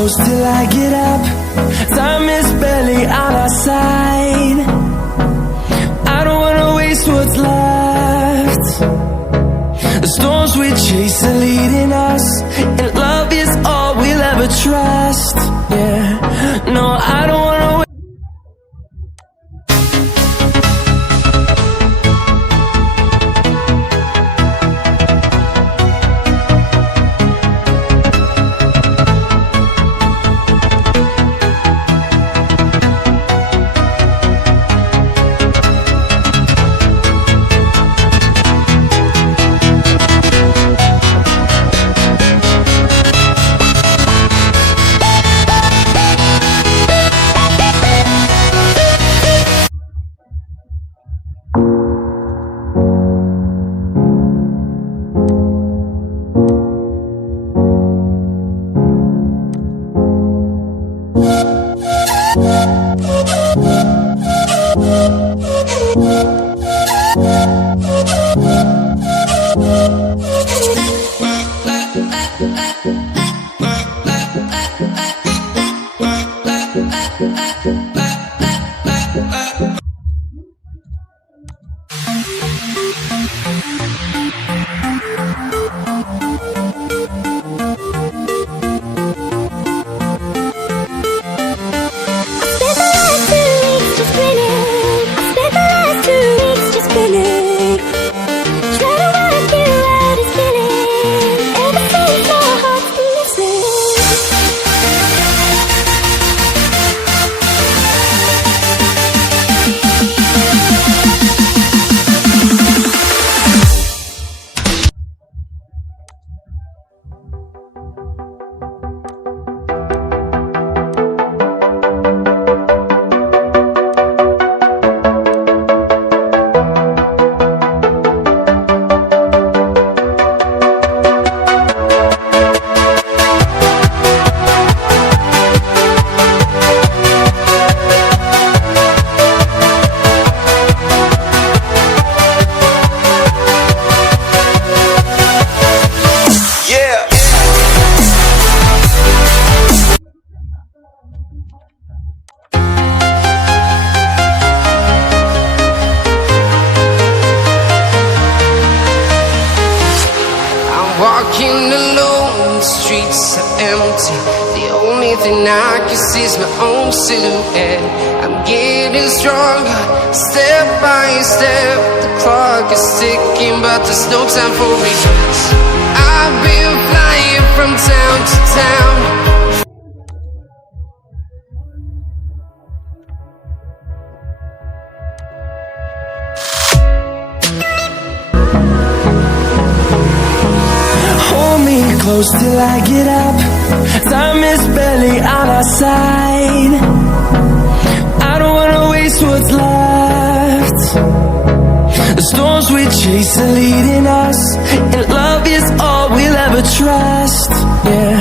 close till I get up. Time is barely on our side. I don't wanna waste what's left. The storms we chase are leading us, and love is all we'll ever trust. Yeah, no, I don't wanna walking alone, the streets are empty. The only thing I can see is my own silhouette. I'm getting stronger, step by step. The clock is ticking, but there's no time for regrets. I've been flying from town to town. Close till I get up. Time is barely on our side. I don't wanna waste what's left. The storms we chase are leading us, and love is all we'll ever trust. Yeah.